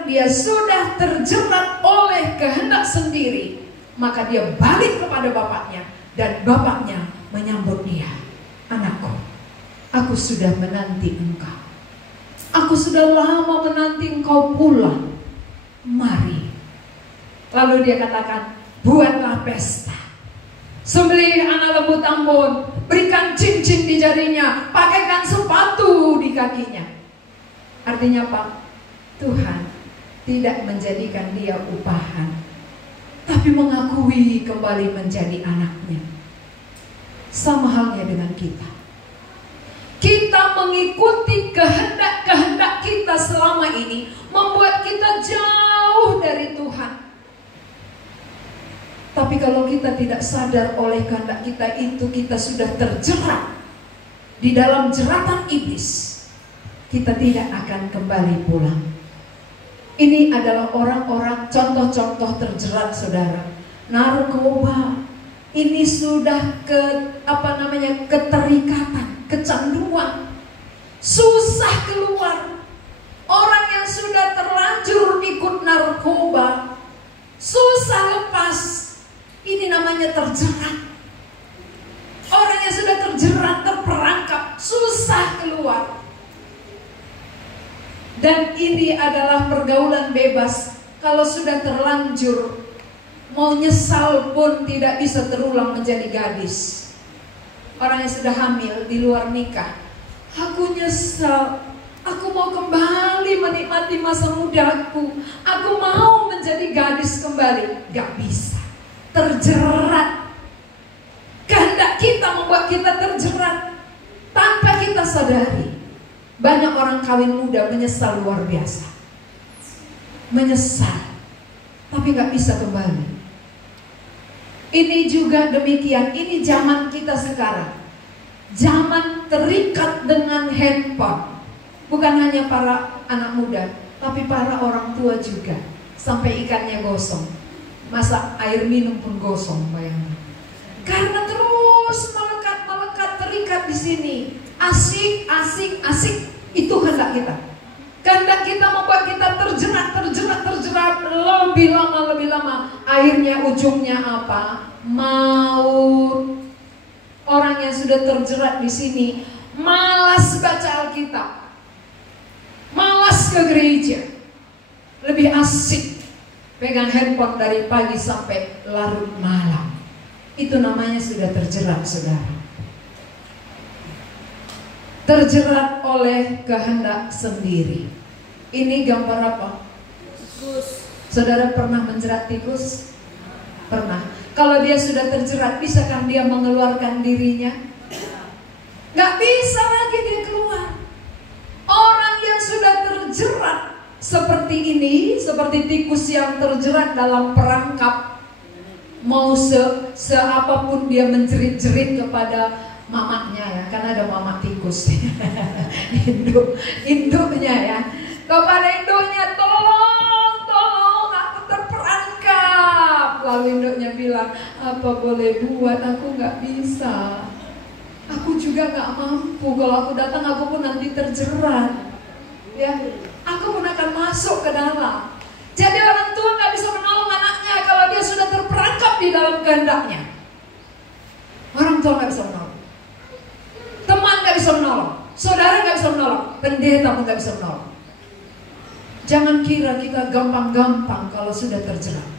dia sudah terjerat oleh kehendak sendiri. Maka dia balik kepada bapaknya, dan bapaknya menyambut dia. Anakku, aku sudah menanti engkau. Aku sudah lama menanti engkau pulang. Mari. Lalu dia katakan, buatlah pesta. Sembelih anak lembu tambun, berikan cincin di jarinya, pakaikan sepatu di kakinya. Artinya apa? Tuhan tidak menjadikan dia upahan, tapi mengakui kembali menjadi anaknya. Sama halnya dengan kita. Kita mengikuti kehendak-kehendak kita selama ini membuat kita jauh dari Tuhan. Tapi kalau kita tidak sadar oleh kehendak kita itu, kita sudah terjerat di dalam jeratan iblis. Kita tidak akan kembali pulang. Ini adalah orang-orang contoh-contoh terjerat, saudara. Narkoba, ini sudah keterikatan, kecanduan, susah keluar. Orang yang sudah terlanjur ikut narkoba, susah lepas. Ini namanya terjerat. Orang yang sudah terjerat, terperangkap, susah keluar. Dan ini adalah pergaulan bebas. Kalau sudah terlanjur, mau nyesal pun tidak bisa terulang menjadi gadis. Orang yang sudah hamil di luar nikah, aku nyesal, aku mau kembali menikmati masa mudaku, aku mau menjadi gadis kembali. Gak bisa, terjerat. Kehendak kita membuat kita terjerat tanpa kita sadari. Banyak orang kawin muda menyesal luar biasa, menyesal, tapi gak bisa kembali. Ini juga demikian. Ini zaman kita sekarang, zaman terikat dengan handphone. Bukan hanya para anak muda, tapi para orang tua juga. Sampai ikannya gosong. Masa air minum pun gosong, bayangkan. Karena terus melekat terikat di sini. Asik. Itu kehendak kita. Kehendak kita membuat kita terjerat lebih lama. Akhirnya ujungnya apa? Maut. Orang yang sudah terjerat di sini malas baca Alkitab. Malas ke gereja. Lebih asik pegang handphone dari pagi sampai larut malam. Itu namanya sudah terjerat, saudara. Terjerat oleh kehendak sendiri. Ini gambar apa? Tikus. Saudara pernah menjerat tikus? Pernah. Kalau dia sudah terjerat, bisakah dia mengeluarkan dirinya? Gak bisa lagi dia keluar. Orang yang sudah terjerat seperti ini, seperti tikus yang terjerat dalam perangkap, mau seapapun dia menjerit-jerit kepada mamaknya ya, karena ada mamak tikus. Induknya ya, kepada induknya, tolong aku terperangkap. Lalu induknya bilang, apa boleh buat, aku gak bisa. Aku juga gak mampu. Kalau aku datang, aku pun nanti terjerat. Ya, aku pun akan masuk ke dalam. Jadi orang tua gak bisa menolong anaknya kalau dia sudah terperangkap di dalam kehendaknya. Orang tua gak bisa menolong. Teman gak bisa menolong. Saudara gak bisa menolong. Pendeta pun gak bisa menolong. Jangan kira kita gampang-gampang kalau sudah terjerat.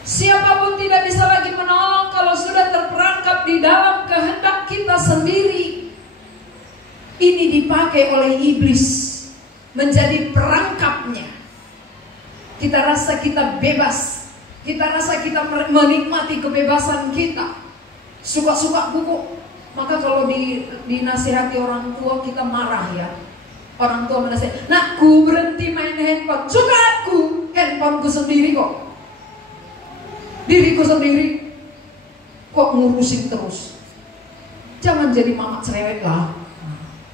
Siapapun tidak bisa lagi menolong kalau sudah terperangkap di dalam kehendak kita sendiri. Ini dipakai oleh iblis menjadi perangkapnya. Kita rasa kita bebas. Kita rasa kita menikmati kebebasan kita. Suka-suka buku. Maka kalau dinasihati orang tua kita marah ya. Orang tua menasihati, nakku berhenti main handphone. Suka aku, handphoneku sendiri kok. Diriku sendiri kok ngurusin terus. Jangan jadi mamak cerewet lah.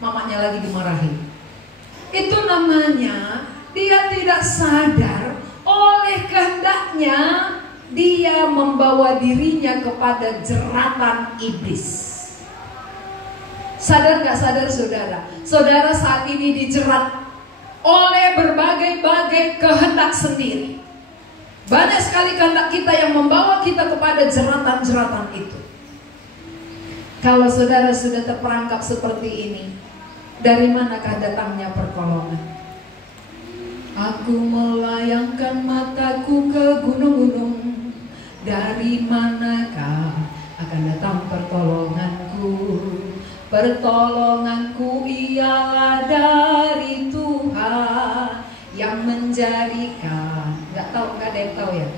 Mamaknya lagi dimarahi. Itu namanya dia tidak sadar oleh kehendaknya dia membawa dirinya kepada jeratan iblis. Sadar gak sadar saudara? Saudara saat ini dijerat oleh berbagai-bagai kehendak sendiri. Banyak sekali kehendak kita yang membawa kita kepada jeratan-jeratan itu. Kalau saudara sudah terperangkap seperti ini, dari manakah datangnya pertolongan? Aku melayangkan mataku ke gunung-gunung. Dari manakah akan datang pertolonganku? Pertolonganku ialah dari Tuhan yang menjadikan. Gak ada yang tahu ya?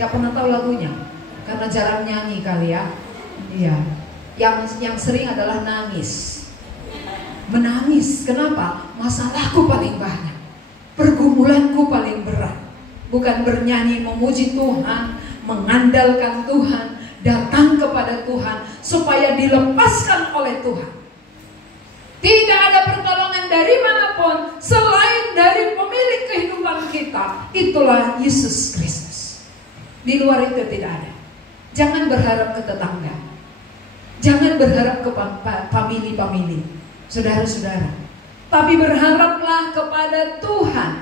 Gak pernah tahu lagunya karena jarang nyanyi kali ya. Iya. Yang sering adalah nangis. Menangis. Kenapa? Masalahku paling banyak. Pergumulanku paling berat. Bukan bernyanyi memuji Tuhan, mengandalkan Tuhan, datang kepada Tuhan supaya dilepaskan oleh Tuhan. Tidak ada pertolongan dari manapun selain dari pemilik kehidupan kita. Itulah Yesus Kristus. Di luar itu tidak ada. Jangan berharap ke tetangga. Jangan berharap ke famili-famili, saudara-saudara. Tapi berharaplah kepada Tuhan.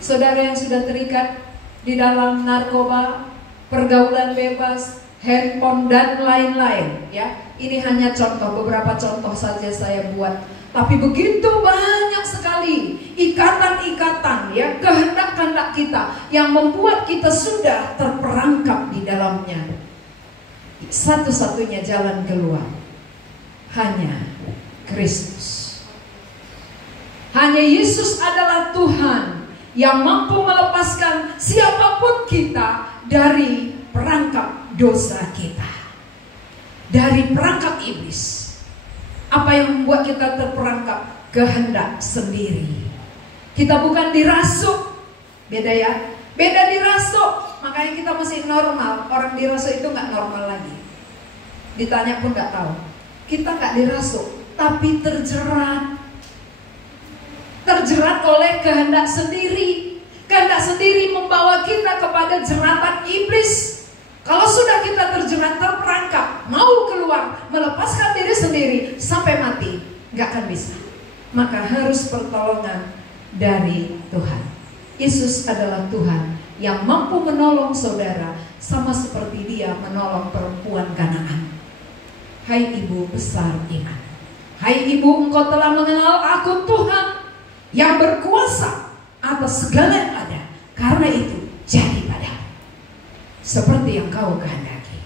Saudara yang sudah terikat di dalam narkoba, pergaulan bebas, handphone dan lain-lain ya. Ini hanya contoh, beberapa contoh saja saya buat. Tapi begitu banyak sekali ikatan-ikatan ya, kehendak-kehendak kita yang membuat kita sudah terperangkap di dalamnya. Satu-satunya jalan keluar hanya Kristus. Hanya Yesus adalah Tuhan yang mampu melepaskan siapapun kita dari perangkap dosa kita, dari perangkap iblis. Apa yang membuat kita terperangkap? Kehendak sendiri. Kita bukan dirasuk. Beda ya. Beda dirasuk. Makanya kita masih normal. Orang dirasuk itu gak normal lagi. Ditanya pun gak tahu. Kita nggak dirasuk, tapi terjerat. Terjerat oleh kehendak sendiri. Kehendak sendiri membawa kita kepada jeratan iblis. Kalau sudah kita terjerat, terperangkap, mau keluar, melepaskan diri sendiri sampai mati, nggak akan bisa. Maka harus pertolongan dari Tuhan. Yesus adalah Tuhan yang mampu menolong saudara, sama seperti Dia menolong perempuan Kanaan. Hai ibu besar iman, hai ibu, engkau telah mengenal aku Tuhan yang berkuasa atas segala yang ada. Karena itu jadi padamu seperti yang kau kehendaki.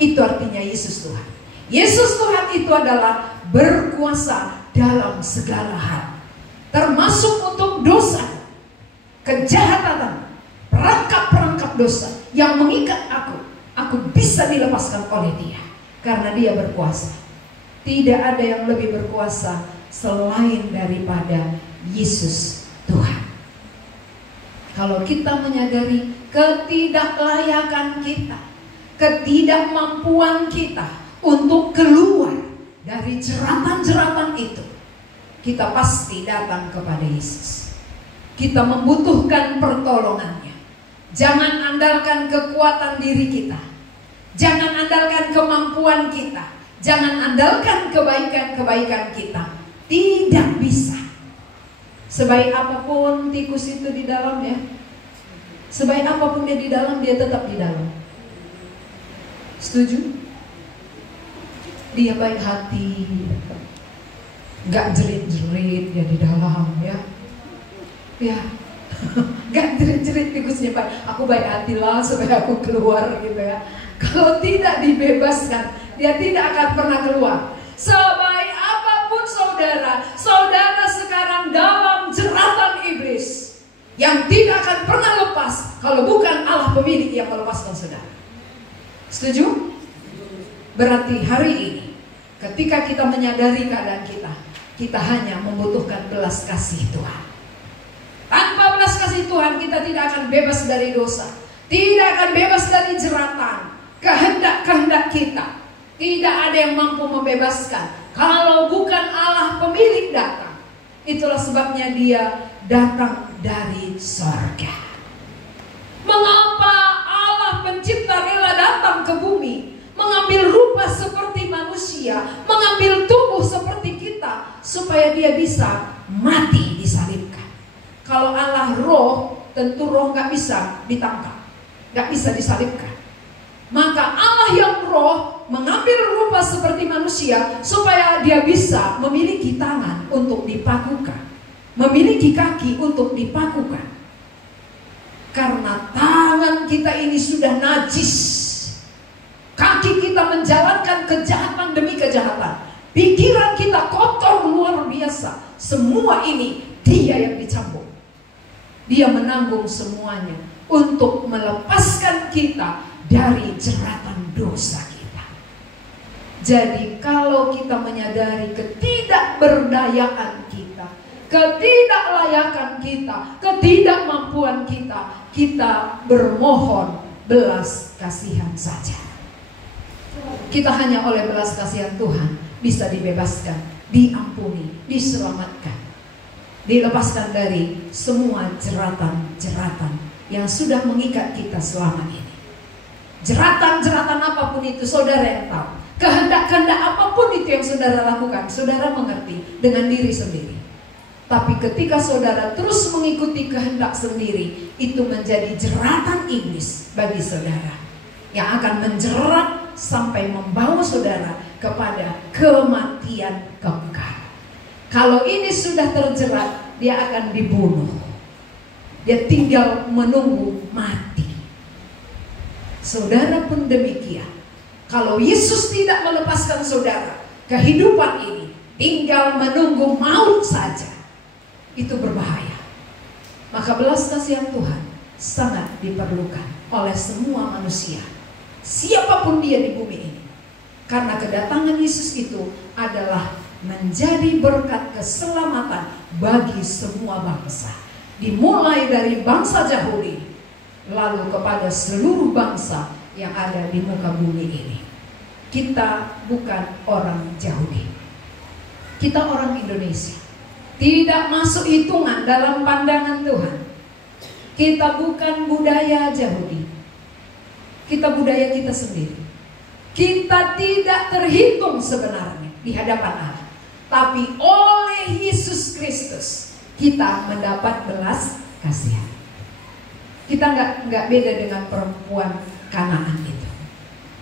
Itu artinya Yesus Tuhan. Yesus Tuhan itu adalah berkuasa dalam segala hal, termasuk untuk dosa, kejahatan, perangkap-perangkap dosa yang mengikat aku. Aku bisa dilepaskan oleh Dia karena Dia berkuasa. Tidak ada yang lebih berkuasa selain daripada Yesus Tuhan. Kalau kita menyadari ketidaklayakan kita, ketidakmampuan kita untuk keluar dari jeratan-jeratan itu, kita pasti datang kepada Yesus. Kita membutuhkan pertolongannya. Jangan andalkan kekuatan diri kita, jangan andalkan kemampuan kita, jangan andalkan kebaikan-kebaikan kita. Tidak bisa. Sebaik apapun tikus itu di dalamnya, sebaik apapun dia di dalam, dia tetap di dalam. Setuju? Dia baik hati, gak jerit-jerit dia di dalam, ya. Ya, gak jerit-jerit tikusnya, Pak. Aku baik hati lah supaya aku keluar gitu ya. Kalau tidak dibebaskan, dia tidak akan pernah keluar. Sebaik apapun saudara, saudara sekarang dalam jeratan iblis yang tidak akan pernah lepas kalau bukan Allah pemilik yang melepaskan saudara. Setuju? Berarti hari ini ketika kita menyadari keadaan kita, kita hanya membutuhkan belas kasih Tuhan. Tanpa belas kasih Tuhan kita tidak akan bebas dari dosa, tidak akan bebas dari jeratan kehendak-kehendak kita. Tidak ada yang mampu membebaskan kalau bukan Allah pemilik datang. Itulah sebabnya Dia datang dari sorga. Mengapa Allah pencipta rela datang ke bumi, mengambil rupa seperti manusia, mengambil tubuh seperti kita, supaya Dia bisa mati disalibkan. Kalau Allah roh, tentu roh gak bisa ditangkap, gak bisa disalibkan. Maka Allah yang roh mengambil rupa seperti manusia supaya Dia bisa memiliki tangan untuk dipakukan, memiliki kaki untuk dipakukan. Karena tangan kita ini sudah najis, kaki kita menjalankan kejahatan demi kejahatan, pikiran kita kotor luar biasa. Semua ini Dia yang dicambuk. Dia menanggung semuanya untuk melepaskan kita dari jeratan dosa kita. Jadi kalau kita menyadari ketidakberdayaan kita, ketidaklayakan kita, ketidakmampuan kita, kita bermohon belas kasihan saja. Kita hanya oleh belas kasihan Tuhan bisa dibebaskan, diampuni, diselamatkan, dilepaskan dari semua jeratan-jeratan yang sudah mengikat kita selama ini. Jeratan-jeratan apapun itu saudara yang tahu. Kehendak-kehendak apapun itu yang saudara lakukan, saudara mengerti dengan diri sendiri. Tapi ketika saudara terus mengikuti kehendak sendiri, itu menjadi jeratan iblis bagi saudara, yang akan menjerat sampai membawa saudara kepada kematian kekal. Kalau ini sudah terjerat, dia akan dibunuh. Dia tinggal menunggu mati. Saudara pun demikian. Kalau Yesus tidak melepaskan saudara, kehidupan ini tinggal menunggu maut saja. Itu berbahaya. Maka belas kasihan Tuhan sangat diperlukan oleh semua manusia, siapapun dia di bumi ini. Karena kedatangan Yesus itu adalah menjadi berkat keselamatan bagi semua bangsa. Dimulai dari bangsa Yahudi, lalu kepada seluruh bangsa yang ada di muka bumi ini. kita bukan orang Yahudi. Kita orang Indonesia. Tidak masuk hitungan dalam pandangan Tuhan. Kita bukan budaya Yahudi. Kita budaya kita sendiri. Kita tidak terhitung sebenarnya di hadapan Allah. Tapi oleh Yesus Kristus kita mendapat belas kasihan. Kita nggak beda dengan perempuan Kanaan itu.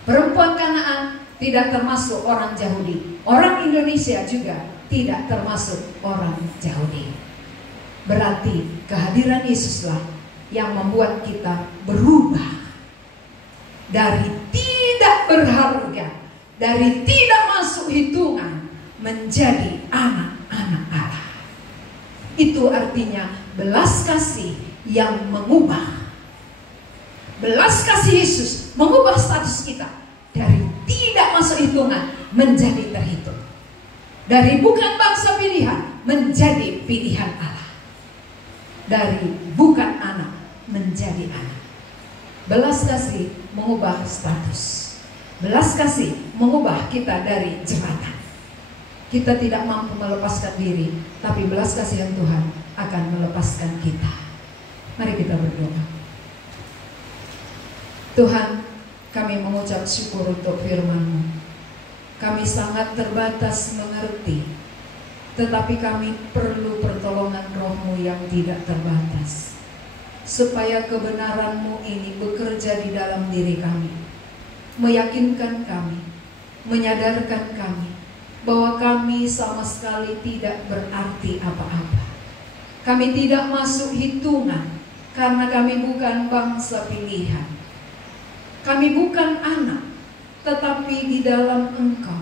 Perempuan Kanaan tidak termasuk orang Yahudi. Orang Indonesia juga tidak termasuk orang Yahudi. Berarti kehadiran Yesuslah yang membuat kita berubah dari tidak berharga, dari tidak masuk hitungan menjadi anak-anak Allah. Itu artinya belas kasih yang mengubah. Belas kasih Yesus mengubah status kita dari tidak masuk hitungan menjadi terhitung. Dari bukan bangsa pilihan menjadi pilihan Allah. Dari bukan anak menjadi anak. Belas kasih mengubah status. Belas kasih mengubah kita dari jeratan. Kita tidak mampu melepaskan diri, tapi belas kasihan Tuhan akan melepaskan kita. Mari kita berdoa. Tuhan, kami mengucap syukur untuk firman-Mu. Kami sangat terbatas mengerti, tetapi kami perlu pertolongan Roh-Mu yang tidak terbatas, supaya kebenaran-Mu ini bekerja di dalam diri kami, meyakinkan kami, menyadarkan kami bahwa kami sama sekali tidak berarti apa-apa. Kami tidak masuk hitungan karena kami bukan bangsa pilihan. Kami bukan anak, tetapi di dalam Engkau,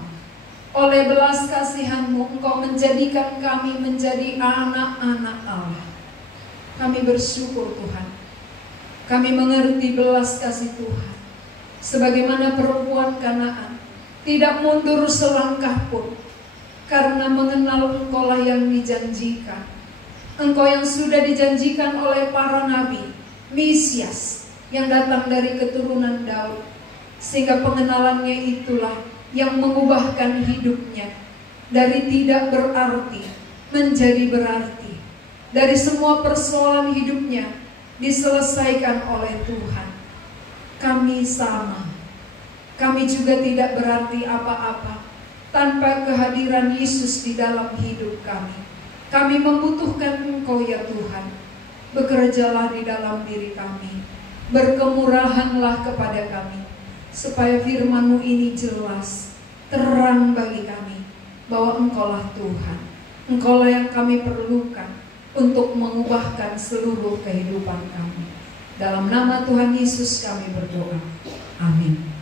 oleh belas kasihan-Mu, Engkau menjadikan kami menjadi anak-anak Allah. Kami bersyukur Tuhan. Kami mengerti belas kasih Tuhan. Sebagaimana perempuan Kanaan tidak mundur selangkah pun, karena mengenal Engkau-lah yang dijanjikan. Engkau yang sudah dijanjikan oleh para nabi, Mesias yang datang dari keturunan Daud. Sehingga pengenalannya itulah yang mengubahkan hidupnya dari tidak berarti menjadi berarti. Dari semua persoalan hidupnya diselesaikan oleh Tuhan. Kami sama. Kami juga tidak berarti apa-apa tanpa kehadiran Yesus di dalam hidup kami. Kami membutuhkan Engkau ya Tuhan. Bekerjalah di dalam diri kami. Berkemurahanlah kepada kami, supaya firman-Mu ini jelas, terang bagi kami, bahwa Engkau-lah Tuhan. Engkau-lah yang kami perlukan untuk mengubahkan seluruh kehidupan kami. Dalam nama Tuhan Yesus kami berdoa. Amin.